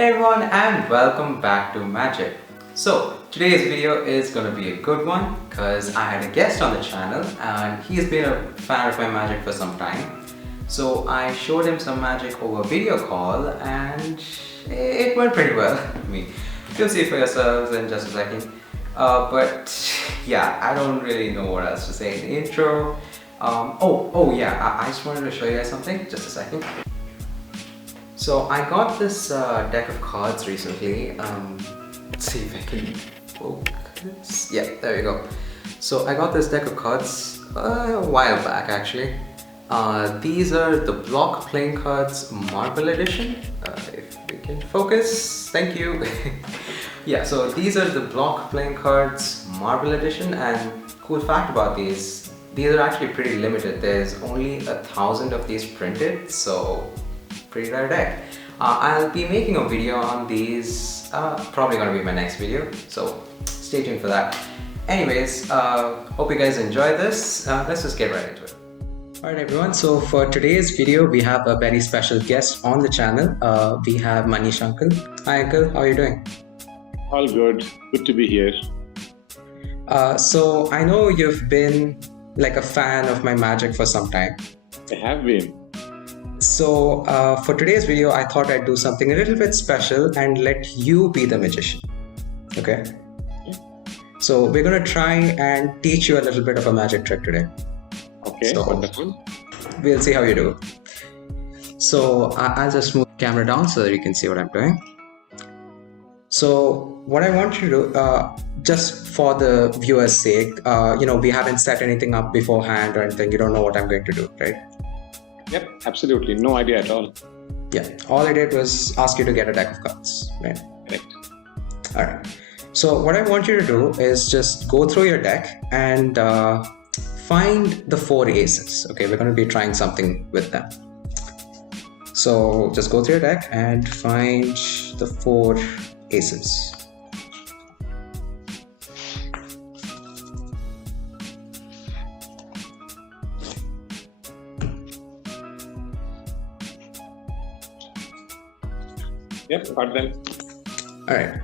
Hey everyone and welcome back to Magic. So today's video is going to be a good one because I had a guest on the channel and he's been a fan of my magic for some time. So I showed him some magic over video call and it went pretty well. You'll see for yourselves in just a second. But yeah, I don't really know what else to say in the intro. I just wanted to show you guys something. Just a second. So I got this deck of cards recently. Let's see if I can focus. Yeah, there you go. So I got this deck of cards a while back actually. These are the block playing cards Marble Edition. If we can focus, thank you. Yeah, so these are the block playing cards Marble Edition, and cool fact about these are actually pretty limited. There's only 1,000 of these printed, so pretty rare deck. I'll be making a video on these, probably gonna be my next video, so stay tuned for that. Anyways, hope you guys enjoy this. Let's just get right into it. Alright everyone, so for today's video we have a very special guest on the channel. We have Manish uncle. Hi uncle, how are you doing? All good, good to be here. So I know you've been like a fan of my magic for some time. I have been. So for today's video, I thought I'd do something a little bit special and let you be the magician. Okay? Yeah. So we're going to try and teach you a little bit of a magic trick today. Okay, So wonderful. we'll see how you do. So I'll just move the camera down so that you can see what I'm doing. So what I want you to do, just for the viewer's sake, we haven't set anything up beforehand or anything. You don't know what I'm going to do, right? Yep, absolutely. No idea at all. Yeah, all I did was ask you to get a deck of cards, right? Correct. All right. So what I want you to do is just go through your deck and find the 4 aces. Okay, we're going to be trying something with them. So just go through your deck and find the 4 aces. Yep, got them. All right.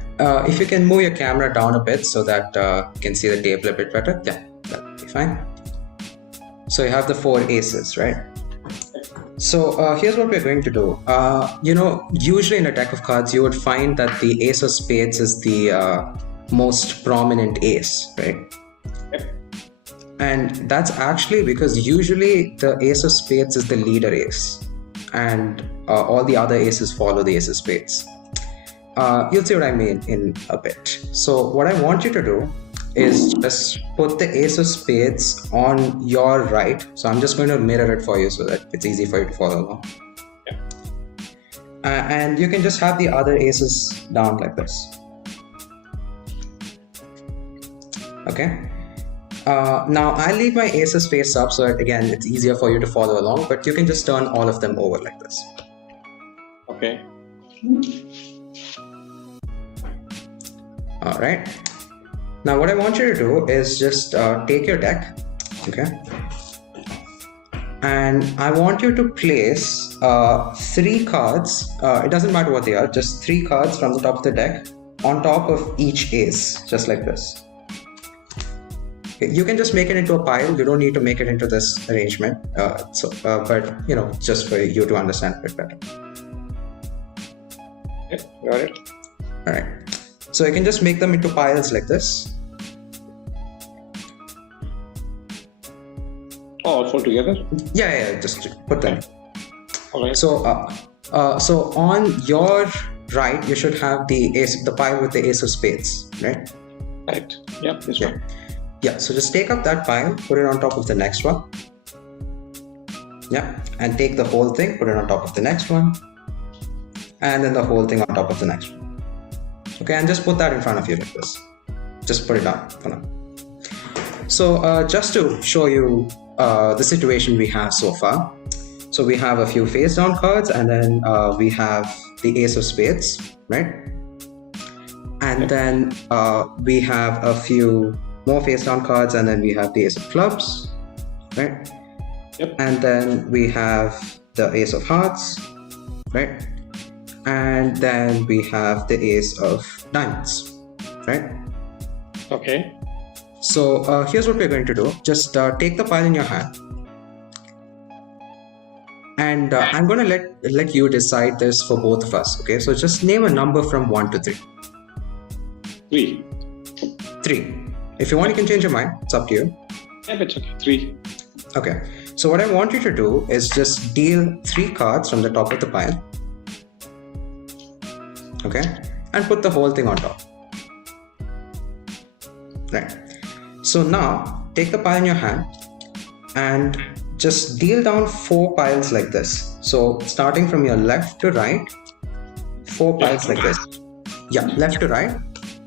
If you can move your camera down a bit so that you can see the table a bit better. Yeah, that'll be fine. So you have the 4 aces, right? So here's what we're going to do. Usually in a deck of cards, you would find that the ace of spades is the most prominent ace, right? Yep. And that's actually because usually the ace of spades is the leader ace, and all the other aces follow the ace of spades. You'll see what I mean in a bit. So what I want you to do is just put the ace of spades on your right. So I'm just going to mirror it for you so that it's easy for you to follow along. Yeah. And you can just have the other aces down like this. Okay. Now I'll leave my aces face up so that again it's easier for you to follow along, but you can just turn all of them over like this. Okay. All right. Now what I want you to do is just take your deck, okay? And I want you to place 3 cards, it doesn't matter what they are, just 3 cards from the top of the deck on top of each ace, just like this. Okay, you can just make it into a pile, you don't need to make it into this arrangement, but just for you to understand a bit better. Yep, got it. All right. So you can just make them into piles like this. Oh, all 4 together? Yeah, just put them. All right. So on your right, you should have the pile with the ace of spades, right? Right. Yep, this one. Yeah, so just take up that pile, put it on top of the next one. Yeah, and take the whole thing, put it on top of the next one. And then the whole thing on top of the next one. Okay, and just put that in front of you like this. Just put it down for now. So just to show you the situation we have so far. So we have a few face down cards, and then we have the ace of spades, right? And then we have a few more face down cards, and then we have the ace of clubs, right? Yep. And then we have the ace of hearts, right? and then we have the ace of diamonds, right? Okay. So here's what we're going to do. Just take the pile in your hand, and I'm going to let you decide this for both of us. Okay, so just name a number from 1 to 3. 3. 3. If you want, you can change your mind. It's up to you. Yeah, it's okay. 3. Okay. So what I want you to do is just deal 3 cards from the top of the pile. Okay, and put the whole thing on top. Right. So now take the pile in your hand and just deal down 4 piles like this. So starting from your left to right, 4 piles like this. Yeah, left to right,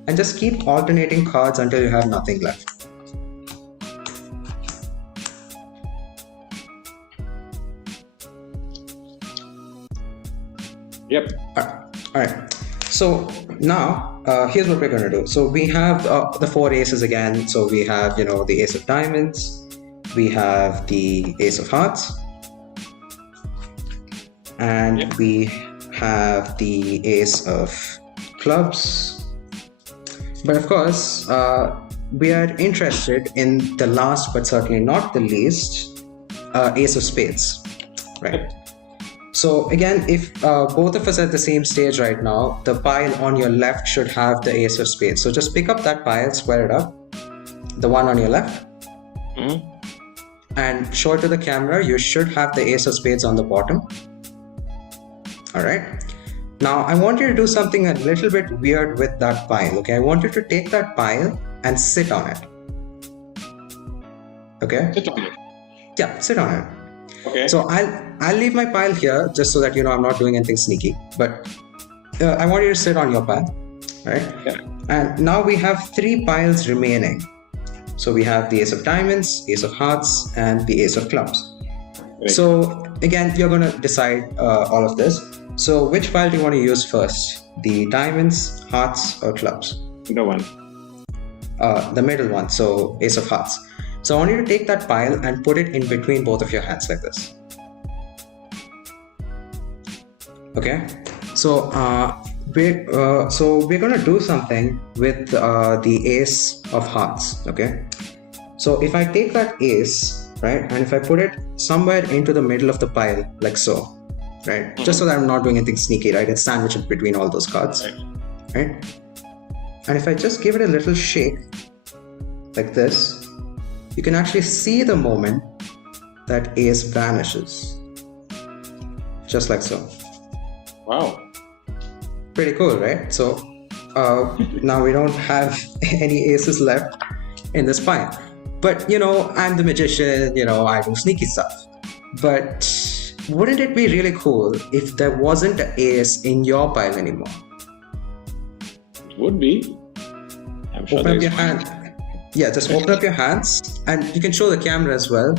and just keep alternating cards until you have nothing left. Yep. Alright. So now here's what we're going to do. So we have the 4 aces again. So we have, the ace of diamonds, we have the ace of hearts, and we have the ace of clubs. But of course, we are interested in the last but certainly not the least, ace of spades, right? So again, if both of us are at the same stage right now, the pile on your left should have the ace of spades. So just pick up that pile, square it up, the one on your left, and show it to the camera. You should have the ace of spades on the bottom. All right. Now I want you to do something a little bit weird with that pile. Okay, I want you to take that pile and sit on it. Okay. Sit on it. Yeah, sit on it. Okay. So I'll leave my pile here just so that I'm not doing anything sneaky. But I want you to sit on your pile, right? Yeah. And now we have 3 piles remaining. So we have the ace of diamonds, ace of hearts, and the ace of clubs. Right. So again, you're going to decide all of this. So which pile do you want to use first? The diamonds, hearts, or clubs? The one. The middle one, so ace of hearts. So I want you to take that pile and put it in between both of your hands like this. Okay. So we're going to do something with the ace of hearts. Okay. So if I take that ace, right, and if I put it somewhere into the middle of the pile like so, right, just so that I'm not doing anything sneaky, right, it's sandwiched between all those cards, right? And if I just give it a little shake like this, you can actually see the moment that ace vanishes. Just like so. Wow. Pretty cool, right? So now we don't have any aces left in this pile. But I'm the magician, I do sneaky stuff. But wouldn't it be really cool if there wasn't an ace in your pile anymore? It would be. I'm sure Open up your hand. Yeah, just open up your hands and you can show the camera as well.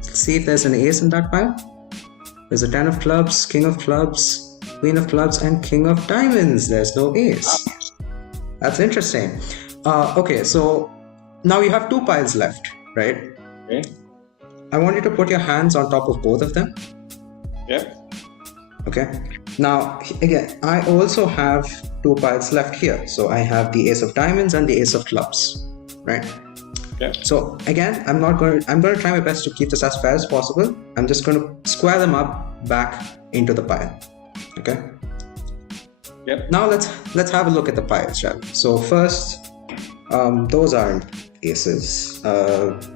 See if there's an ace in that pile. There's a 10 of clubs, king of clubs, queen of clubs, and king of diamonds. There's no ace. That's interesting. Okay, so now you have 2 piles left, right? Okay. I want you to put your hands on top of both of them. Yep. Okay. Now, again, I also have 2 piles left here. So I have the ace of diamonds and the ace of clubs, right? Yeah. So again, I'm going to try my best to keep this as fair as possible. I'm just going to square them up back into the pile. Okay. Yep. Now let's have a look at the piles, shall we? So first, those aren't aces.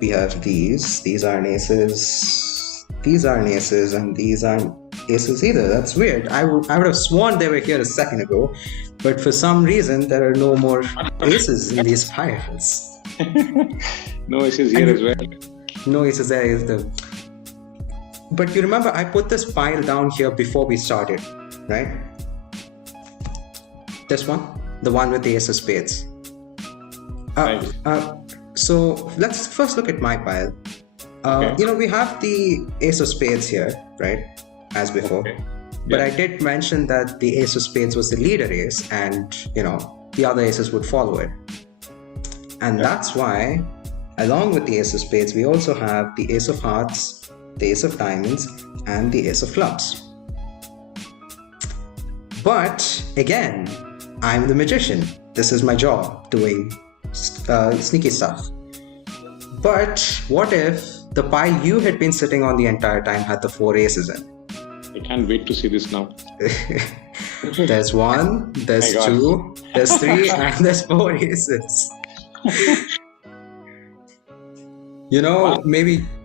We have these. These aren't aces. These aren't aces, and these aren't aces either. That's weird. I would have sworn they were here a second ago, but for some reason there are no more aces in these piles. No aces here as well. No aces there either. But you remember I put this pile down here before we started, right? This one, the one with the ace of spades. Right. So let's first look at my pile. Okay. We have the ace of spades here, right? As before. Okay. But Yeah. I did mention that the ace of spades was the leader ace and, the other aces would follow it. And that's why, along with the ace of spades, we also have the ace of hearts, the ace of diamonds, and the ace of clubs. But again, I'm the magician. This is my job, doing sneaky stuff. But what if the pile you had been sitting on the entire time had the 4 aces in? I can't wait to see this now. There's 1, there's 2, there's 3, and there's 4 aces.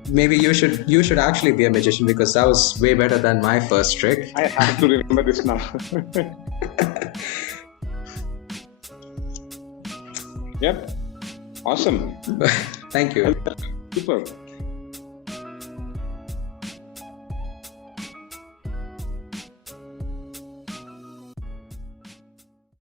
Maybe you should actually be a magician, because that was way better than my first trick. I have to remember this now. Yep. Awesome. Thank you. Super.